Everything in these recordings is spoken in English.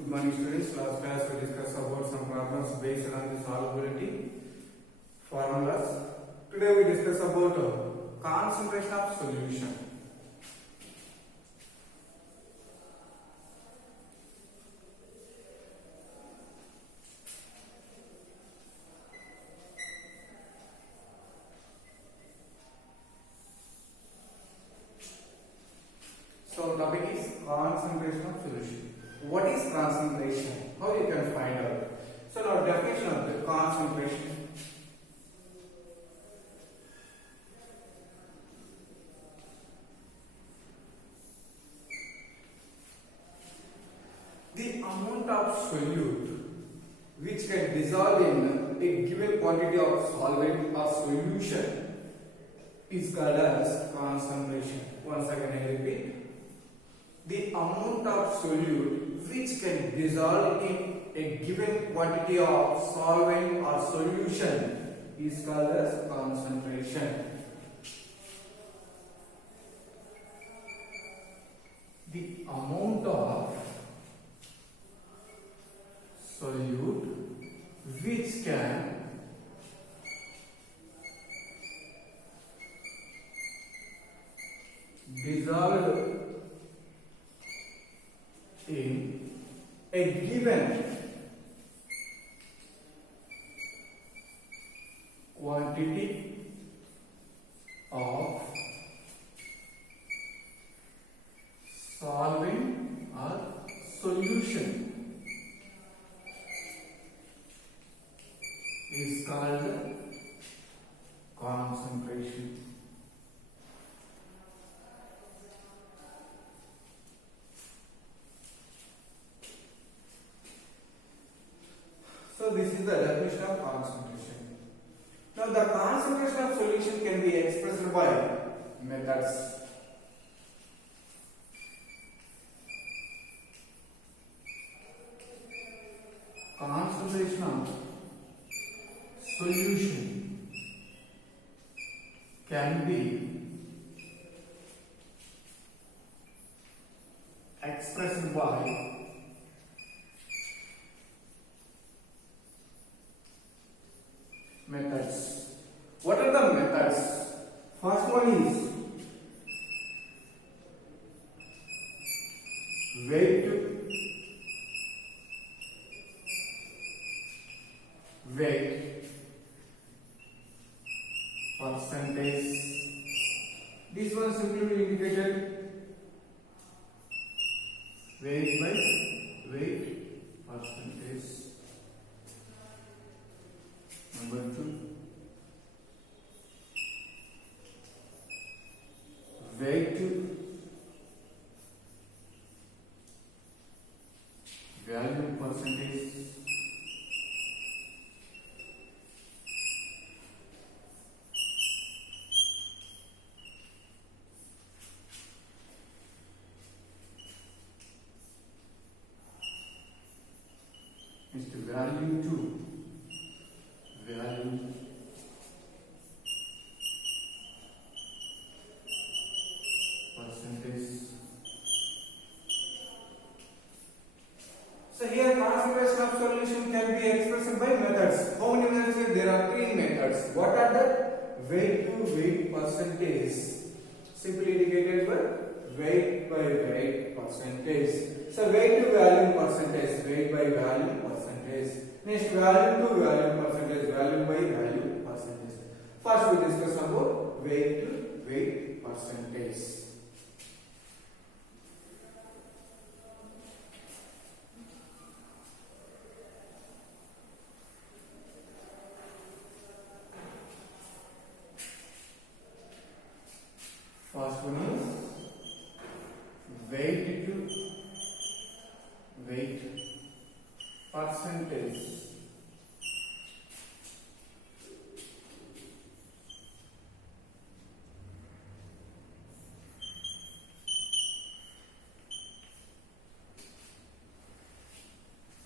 Good morning students. Last class we discussed about some problems based on the solubility formulas. Today we discuss about concentration of solution. So topic is concentration of solution. What is concentration? How you can find out? So now definition of the concentration. The amount of solute which can dissolve in a given quantity of solvent or solution is called as concentration. Once again I repeat. The amount of solute which can dissolve in a given quantity of solvent or solution is called as concentration. The amount of solute which can dissolve in a given quantity of solvent or solution is called concentration. So this is the definition of concentration. Now the concentration of solution can be expressed by methods. Concentration of solution can be expressed by methods. What are the methods? First one is weight percentage. This one simply indicated weight by weight percentage. Number 2, weight to value percentage. Is to value to value percentage. So here concentration of solution can be expressed by methods. How many methods? There are 3 methods. What are that? Weight to weight percentage. Simply indicated by weight percentage. So weight to value percentage, weight by value percentage. Next, value to value percentage, value by value percentage. First we discuss about weight to weight percentage. First one is weight to weight percentage.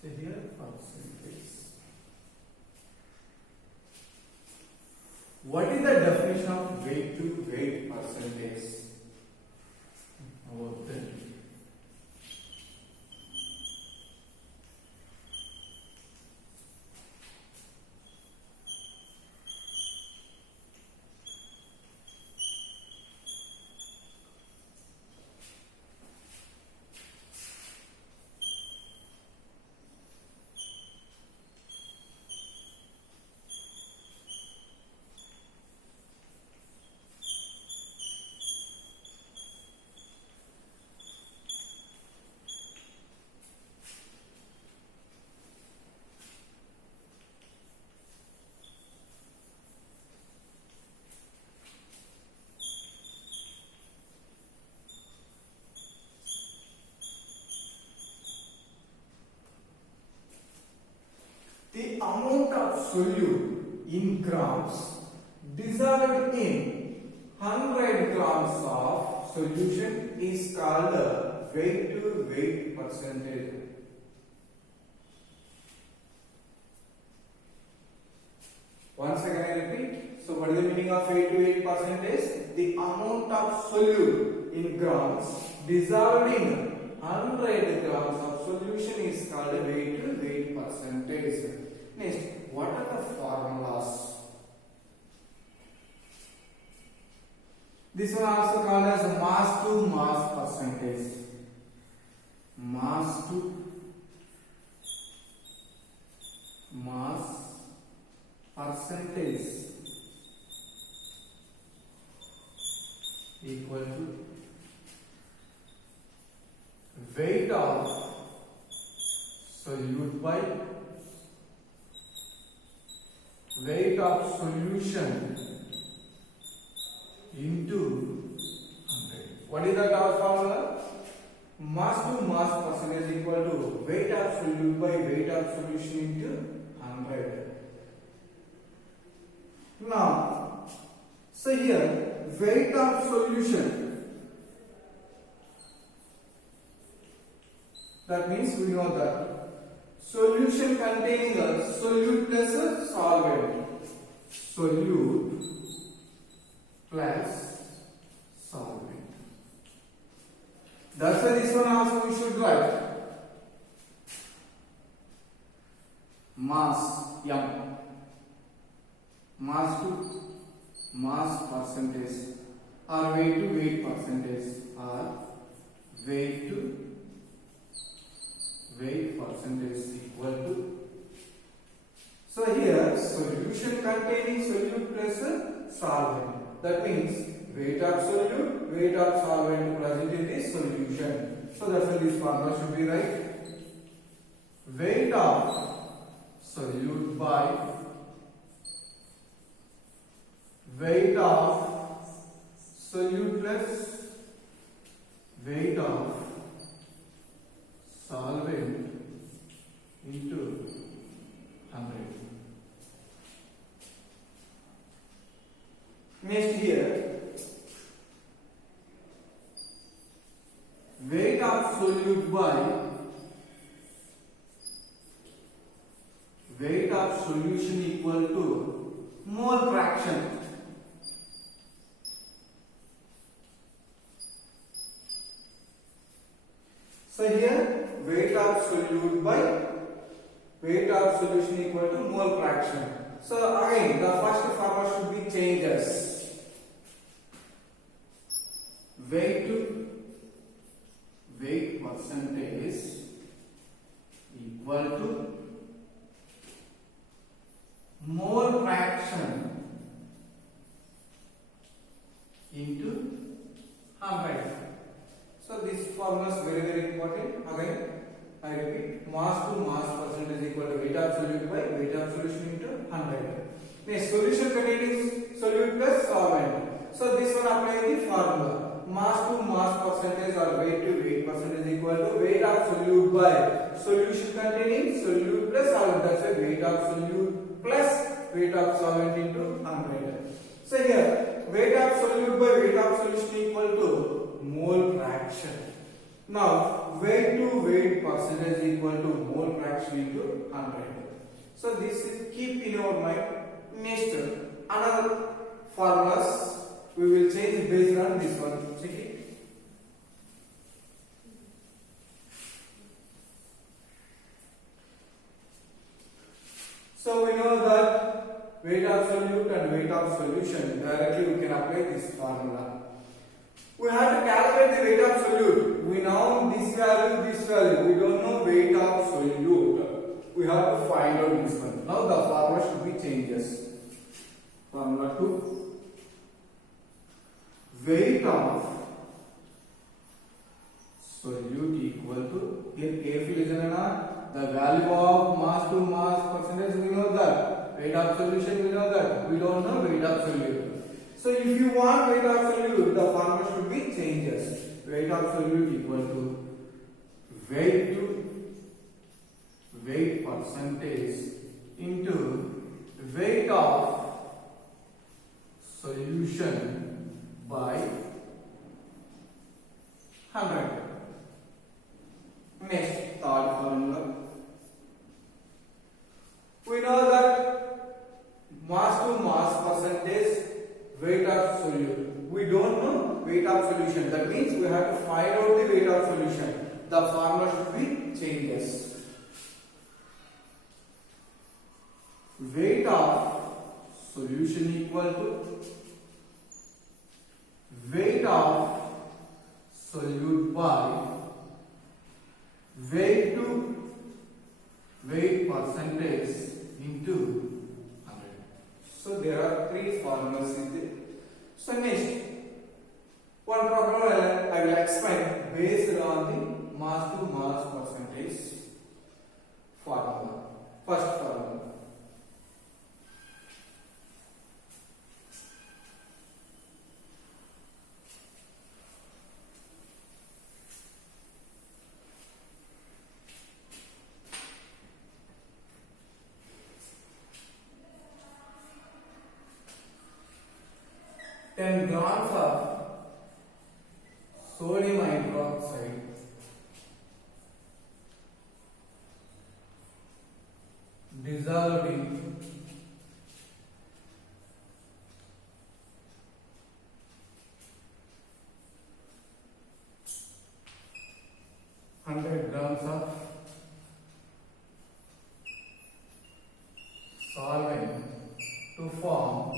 So here percentage. What is the definition of weight to weight percentage? About that. solute in grams dissolved in 100 grams of solution is called weight to weight percentage. Once again I repeat. So what is the meaning of weight to weight percentage? The amount of solute in grams dissolved in 100 grams of solution is called weight to weight percentage. Next, what are the formulas? This one also called as mass to mass percentage. Mass to mass percentage equal to weight of solute by weight of solution into 100. What is that our formula? Mass to mass percentage equal to weight of solute by weight of solution into 100. Now, so here weight of solution, that means we know that solution containing a solute plus a solvent. Solute plus solvent. That's why this one also we should write mass M. Mass to mass percentage or weight to weight percentage or weight to weight percentage equal to. So here solution containing solute plus a solvent. That means weight of solute, weight of solvent present in the solution. So that's why this formula should be right. Weight of solute by weight of solute plus weight of solvent into 100. Next here, weight of solute by weight of solution equal to mole fraction. So here weight of solute by weight of solution equal to mole fraction. So again the first formula should be changes. Weight to weight percentage equal to mole fraction into 100. So this formula is very very important. Again I repeat, mass to mass percentage equal to weight of solute by weight of solution into 100. Next, solution containing solute plus solvent. So this one apply the formula. Mass to mass percentage or weight to weight percentage equal to weight of solute by solution containing solute plus solvent. That's why weight of solute plus weight of solvent into 100. So here weight of solute by weight of solution equal to mole fraction. Now weight to weight percentage equal to mole fraction into 100. So this is keep in your mind. Next, another formulas we will change based on this one. Check it. So we know that weight of solute and weight of solution, directly we can apply this formula. We have to calculate the weight of solute. We know this value. We don't know weight of solute. We have to find out this one. Now the formula should be changes. Formula 2. Weight of solute equal to, here carefully listen, the value of mass to mass percentage we know that. Weight of solution we know that. We don't know weight of solute. So if you want weight of solute, the formula should be changes. Weight of solute equal to weight to weight percentage into weight of solution by 100. Next, third formula. We know that mass to mass percentage weight of solution. We don't know weight of solution. That means we have to find out the weight of solution. The formula should be changes. Weight of solution equal to weight of solute by weight to weight percentage into 100. So there are three formulas in there. So next, one problem I will explain based on the mass to mass percentage formula. First formula. Ten grams of sodium hydroxide dissolved in 100 grams of solvent to form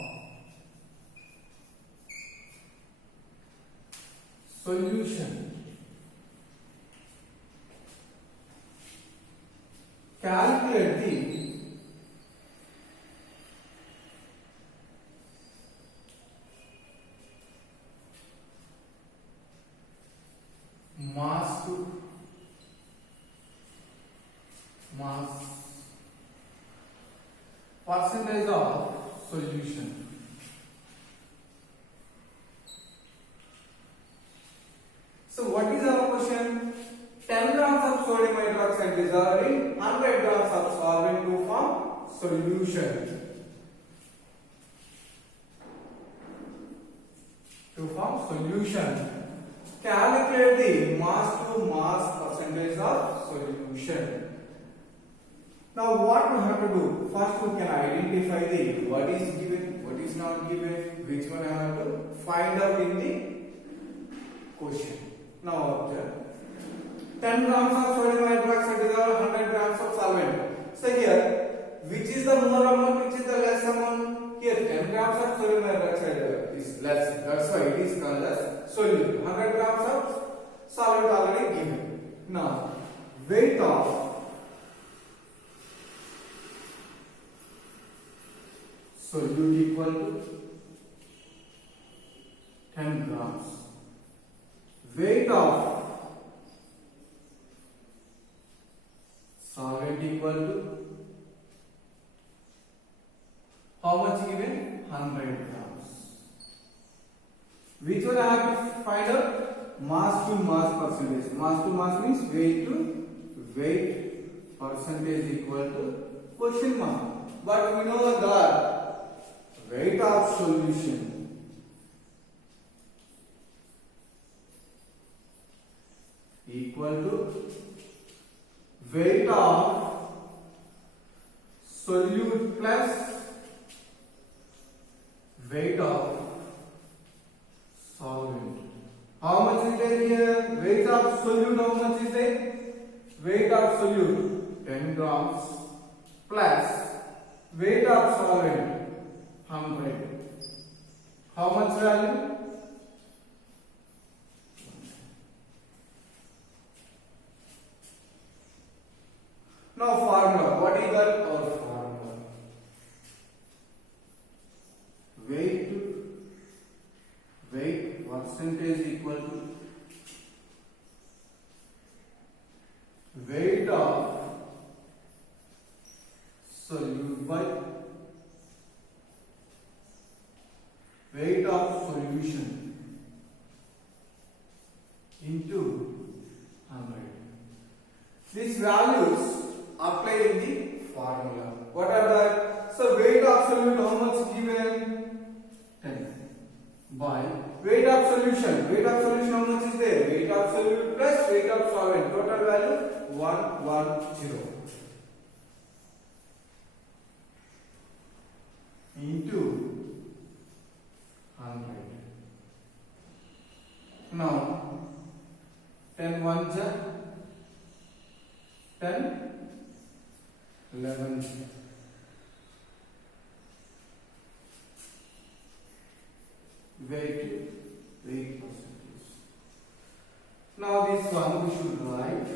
solution. Calculate the mass to mass percentage of solution. So what is our question? 10 grams of sodium hydroxide dissolved in 100 grams of solvent to form solution. To form solution, calculate the mass to mass percentage of solution. Now what we have to do? First we can identify the what is given, what is not given, which one I have to find out in the question. Now observe. 10 grams of sodium hydroxide dissolved 100 grams of solvent. So here, which is the more amount, which is the less amount? Here 10 grams of sodium hydroxide is less. That's why it is called as solute. 100 grams of solvent already given. Now, weight of solute equal to 10 grams. Weight of solvent equal to how much given? 100 grams. Which one I have to find out? Mass to mass percentage. Mass to mass means weight to weight percentage equal to question mark. But we know that weight of solution equal to weight of solute plus weight of solvent. How much is there here? Weight of solute, how much is there? Weight of solute 10 grams plus weight of solvent 100. How much value? Now formula. What is that? Our formula. Weight to weight percentage equal to weight of solute by weight of solution into 100. These values apply in the formula. What are the So weight of solute how much given? 10. By weight of solution. Weight of solution how much is there? Weight of solute plus weight of solvent. Total value 110 into 100. Now 10 ones are 10, 11. Weight percentage. Now this one we should write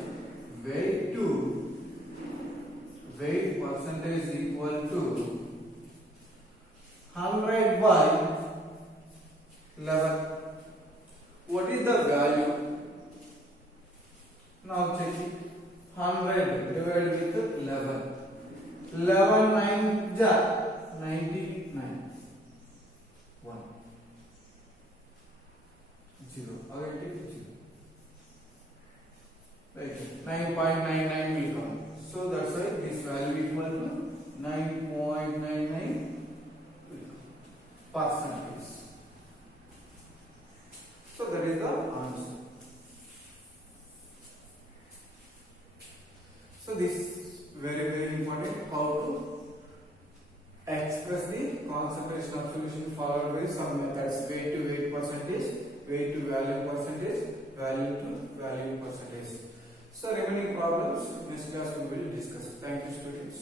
weight percentage is equal to 100 by 11. What is the value? Now check it. 100 divided with 11. 11 9 ja 99. 1 0. Again take 0. Right. 9.99 will come. So that's why this value equal to 9.99 percentage. So that is the answer. So this is very important, how to express the concentration of solution followed by some methods: weight to weight percentage, weight to value percentage, value to value percentage. So remaining problems next class we will discuss. Thank you, students.